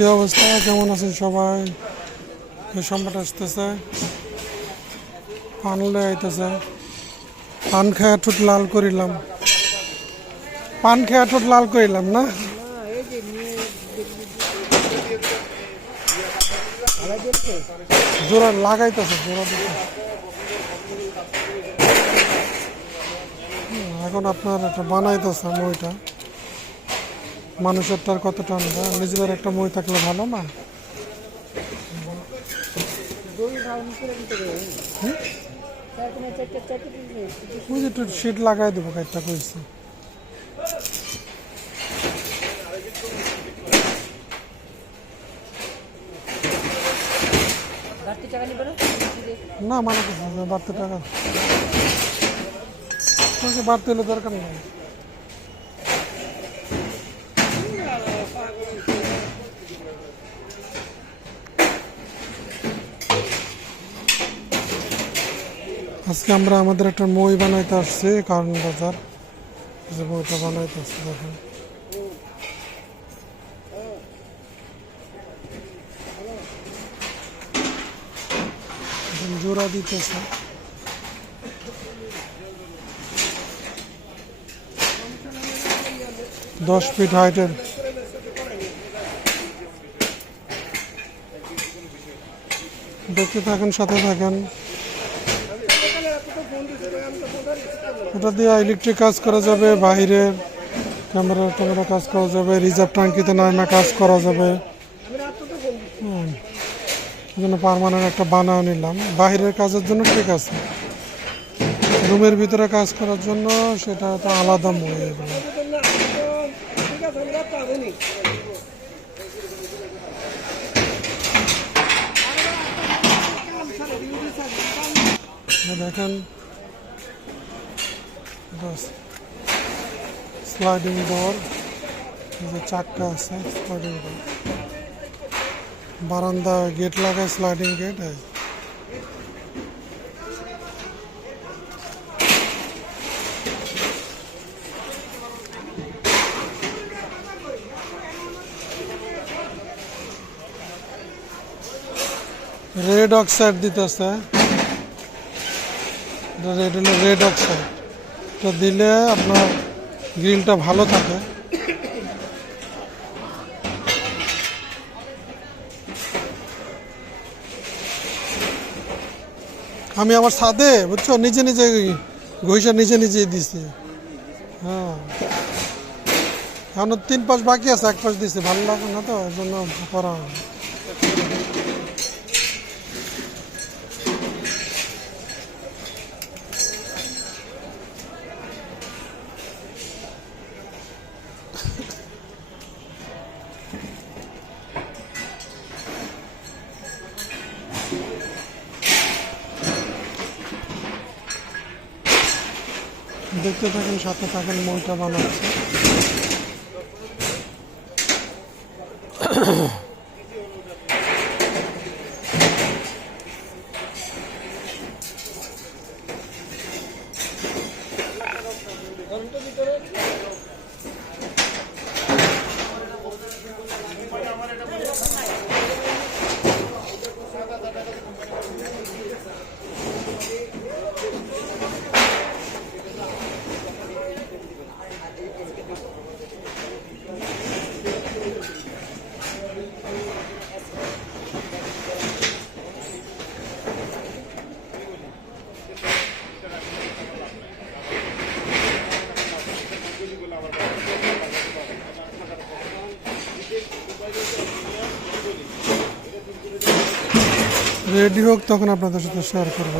কি অবস্থা কেমন আছেন সবাই? সম্রাট আসতেছে। পান লয়ে আইতেছে। পান খায়া ঠোঁট লাল করিলাম। পান খায়া ঠোঁট লাল করিলাম না? জোড়া লাগাইতেছে দিতে। এখন আপনার একটা বানাইতেছে মইটা মানুষেরটার কত টানবে নিজেদের একটা মই থাকলে ভালো না? ওই একটু লাগাই দেবো কাজটা নিবে না মানে বাড়তি টাকা? বাড়তি হলে দরকার নেই। আজকে আমরা আমাদের একটা মই বানাইতে আসছি কারণ বাজার। যে বইটা বানাইতে আসছি, দেখেন। জোড়া দিতেছে। দশ ফিট হাইটের। দেখতে থাকেন, সাথে থাকেন। এটা দিয়ে ইলেকট্রিক কাজ করা যাবে বাইরের ক্যামেরা ট্যামেরা কাজ করা যাবে রিজার্ভ ট্যাঙ্কিতে নামে কাজ করা যাবে। জন্য পারমানেন্ট একটা বানাও নিলাম। বাইরের কাজের জন্য ঠিক আছে। রুমের ভিতরে কাজ করার জন্য সেটা তো আলাদা মই দেখেন। স্লাইডিং ডোর যে চাক্কা আছে স্লাইডিং ডোর বারান্দা গেট লাগায় স্লাইডিং গেট রেড অক্সাইড দিতেছে। রেড হলো রেড অক্সাইড এটা দিলে আপনার গ্রিলটা ভালো থাকে। আমি আমার ছাদে, বুঝছ? নিজে নিজে ঘইসা নিজে নিজেই দিছি। হ্যাঁ। এখনও তিন পাশ বাকি আছে, এক পাশ দিছি। ভালো লাগে না তো? এর জন্য করা দেখতে থাকেন সাথে থাকেন মনটা বানাচ্ছে। রেডি হোক তখন আপনাদের সাথে শেয়ার করব।